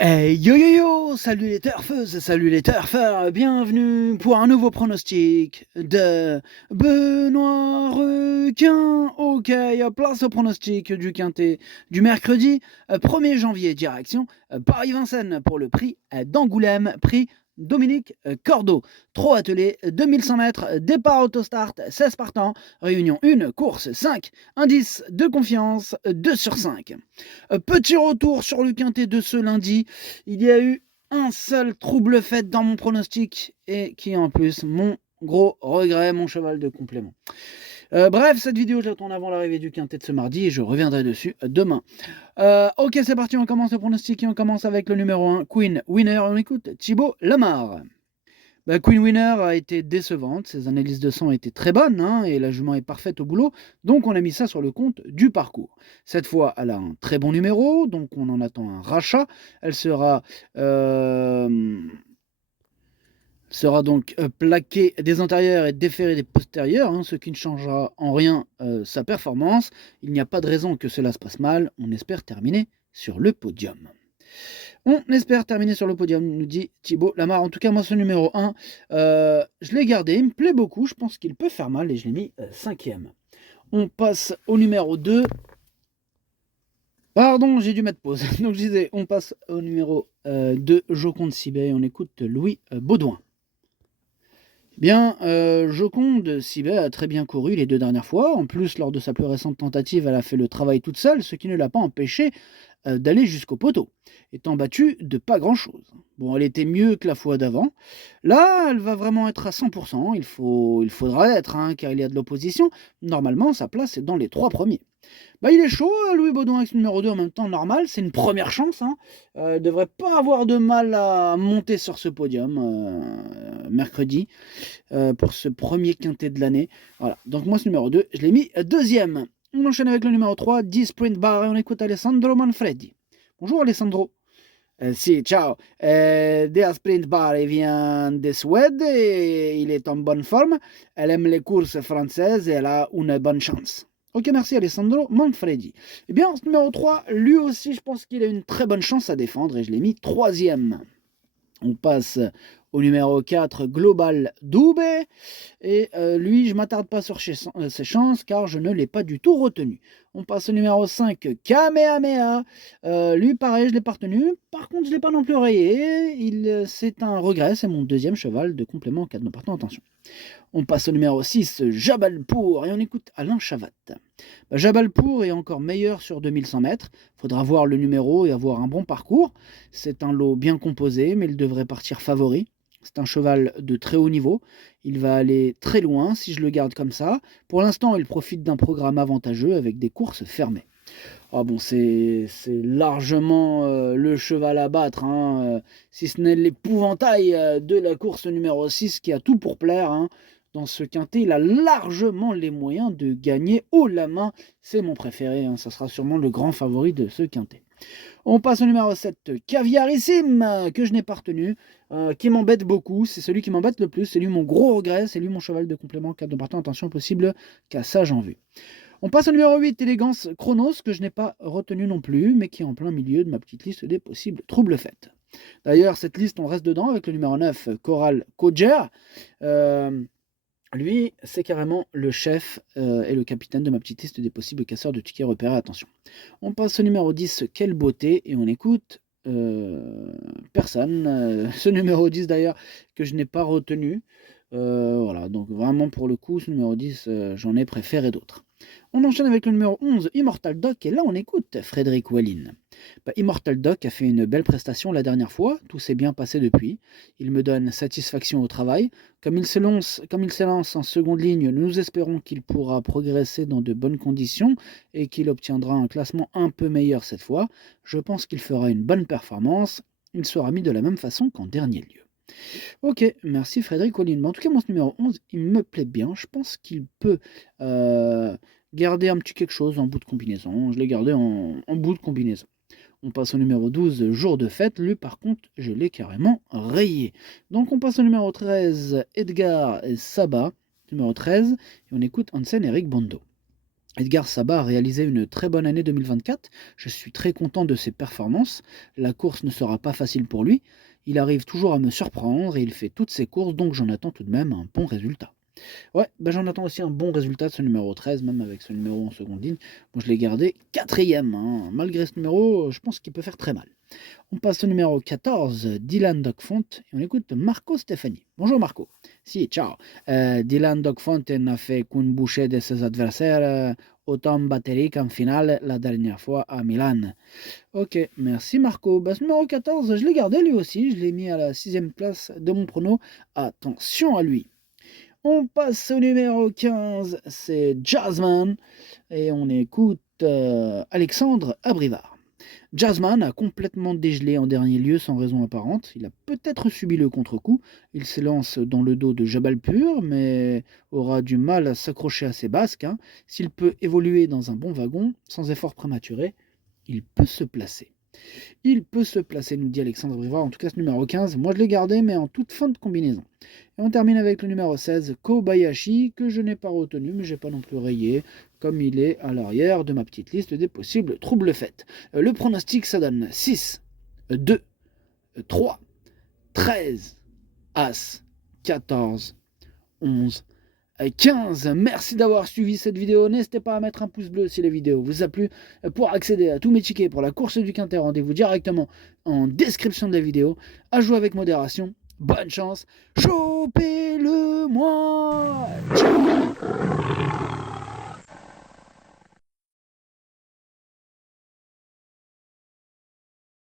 Hey yo yo yo! Salut les turfeuses, salut les turfeurs, bienvenue pour un nouveau pronostic de Benoît Requin. Ok, place au pronostic du quintet du mercredi 1er janvier, direction Paris-Vincennes pour le prix d'Angoulême, prix Dominique Cordeau. Trop attelé, 2100 mètres, départ autostart, 16 partants, réunion 1, course 5, indice de confiance 2 sur 5. Petit retour sur le quintet de ce lundi. Il y a eu un seul trouble fait dans mon pronostic et qui est en plus mon gros regret, mon cheval de complément. Bref, cette vidéo, je la tourne avant l'arrivée du quintet de ce mardi et je reviendrai dessus demain. Ok, c'est parti, on commence le pronostic et on commence avec le numéro 1, Queen Winner. On écoute Thibaut Lamar. Queen Winner a été décevante, ses analyses de sang étaient très bonnes et la jument est parfaite au boulot, donc on a mis ça sur le compte du parcours. Cette fois, elle a un très bon numéro, donc on en attend un rachat. Elle sera donc plaquée des antérieurs et déférée des postérieurs, ce qui ne changera en rien sa performance. Il n'y a pas de raison que cela se passe mal, on espère terminer sur le podium. On espère terminer sur le podium, nous dit Thibaut Lamar. En tout cas, moi, ce numéro 1, je l'ai gardé. Il me plaît beaucoup. Je pense qu'il peut faire mal et je l'ai mis 5e. On passe au numéro 2. Pardon, j'ai dû mettre pause. Donc, je disais, on passe au numéro 2, Joconde Sibet. On écoute Louis Baudouin. Bien, Joconde Sibet a très bien couru les 2 dernières fois. En plus, lors de sa plus récente tentative, elle a fait le travail toute seule, ce qui ne l'a pas empêché d'aller jusqu'au poteau, étant battue de pas grand-chose. Bon, elle était mieux que la fois d'avant. Là, elle va vraiment être à 100%. Il faudra être, car il y a de l'opposition. Normalement, sa place est dans les 3 premiers. Il est chaud, Louis Baudouin avec ce numéro 2 en même temps, normal. C'est une première chance. Il devrait pas avoir de mal à monter sur ce podium mercredi pour ce premier quintet de l'année. Voilà, donc moi ce numéro 2, je l'ai mis deuxième. On enchaîne avec le numéro 3, 10 Sprint Bar, et on écoute Alessandro Manfredi. Bonjour Alessandro. Si, ciao. Dea Sprint Bar, il vient de Suède et il est en bonne forme. Elle aime les courses françaises et elle a une bonne chance. Ok, merci Alessandro Manfredi. Eh bien, ce numéro 3, lui aussi, je pense qu'il a une très bonne chance à défendre et je l'ai mis troisième. On passe au numéro 4, Global Doubé. Et lui, je ne m'attarde pas sur ses chances car je ne l'ai pas du tout retenu. On passe au numéro 5, Kamehameha. Lui, pareil, je ne l'ai pas retenu. Par contre, je ne l'ai pas non plus rayé. C'est un regret, c'est mon deuxième cheval de complément en cas de non partant. Attention. On passe au numéro 6, Jabalpour, et on écoute Alain Chavat. Jabalpour est encore meilleur sur 2100 mètres. Il faudra voir le numéro et avoir un bon parcours. C'est un lot bien composé, mais il devrait partir favori. C'est un cheval de très haut niveau. Il va aller très loin si je le garde comme ça. Pour l'instant, il profite d'un programme avantageux avec des courses fermées. Ah bon, c'est largement le cheval à battre, si ce n'est l'épouvantail de la course numéro 6 qui a tout pour plaire. Dans ce quintet, il a largement les moyens de gagner haut la main. C'est mon préféré, ça sera sûrement le grand favori de ce quintet. On passe au numéro 7, Caviarissime, que je n'ai pas retenu, qui m'embête beaucoup. C'est celui qui m'embête le plus. C'est lui mon gros regret. C'est lui mon cheval de complément. 4 de partant, attention possible, cassage en vue. On passe au numéro 8, Élégance Chronos, que je n'ai pas retenu non plus, mais qui est en plein milieu de ma petite liste des possibles troubles faits. D'ailleurs, cette liste, on reste dedans avec le numéro 9, Coral Kodjer. Lui, c'est carrément le chef et le capitaine de ma petite liste des possibles casseurs de tickets repérés. Attention. On passe au numéro 10, Quelle beauté, et on écoute personne. Ce numéro 10 d'ailleurs, que je n'ai pas retenu. Voilà, donc vraiment pour le coup, ce numéro 10, j'en ai préféré d'autres. On enchaîne avec le numéro 11, Immortal Doc, et là on écoute Frédéric Wallin. Immortal Doc a fait une belle prestation la dernière fois, tout s'est bien passé depuis. Il me donne satisfaction au travail. Comme il s'élance en seconde ligne, nous espérons qu'il pourra progresser dans de bonnes conditions et qu'il obtiendra un classement un peu meilleur cette fois. Je pense qu'il fera une bonne performance. Il sera mis de la même façon qu'en dernier lieu. Ok, merci Frédéric Wallin. En tout cas, moi, ce numéro 11, il me plaît bien. Je pense qu'il peut garder un petit quelque chose en bout de combinaison. Je l'ai gardé en bout de combinaison. On passe au numéro 12, jour de fête. Lui, par contre, je l'ai carrément rayé. Donc, on passe au numéro 13, Edgar Saba. Numéro 13, et on écoute Hansen Eric Bondo. Edgar Saba a réalisé une très bonne année 2024. Je suis très content de ses performances. La course ne sera pas facile pour lui. Il arrive toujours à me surprendre et il fait toutes ses courses, donc j'en attends tout de même un bon résultat. Ouais, bah j'en attends aussi un bon résultat de ce numéro 13, même avec ce numéro en seconde ligne. Moi, je l'ai gardé quatrième, hein. Malgré ce numéro, je pense qu'il peut faire très mal. On passe au numéro 14, Dylan Dogfont, et on écoute Marco Stefani. Bonjour Marco. Si, ciao. Dylan Dogfont n'a fait qu'une bouchée de ses adversaires, autant en batterie qu'en finale la dernière fois à Milan. Ok, merci Marco. Bah, ce numéro 14, je l'ai gardé lui aussi, je l'ai mis à la 6e place de mon prono. Attention à lui. On passe au numéro 15, c'est Jazzman, et on écoute Alexandre Abrivard. Jazzman a complètement dégelé en dernier lieu sans raison apparente. Il a peut-être subi le contre-coup. Il s'élance dans le dos de Jabalpur, mais aura du mal à s'accrocher à ses basques, hein. S'il peut évoluer dans un bon wagon, sans effort prématuré, il peut se placer. Il peut se placer, nous dit Alexandre Brivard. En tout cas, ce numéro 15, moi je l'ai gardé, mais en toute fin de combinaison. Et on termine avec le numéro 16, Kobayashi, que je n'ai pas retenu, mais je n'ai pas non plus rayé, comme il est à l'arrière de ma petite liste des possibles troubles faits. Le pronostic, ça donne 6, 2, 3, 13, As, 14, 11, 15. Merci d'avoir suivi cette vidéo. N'hésitez pas à mettre un pouce bleu si la vidéo vous a plu. Pour accéder à tous mes tickets pour la course du Quintet, rendez-vous directement en description de la vidéo. À jouer avec modération. Bonne chance. Chopez-le moi. Ciao.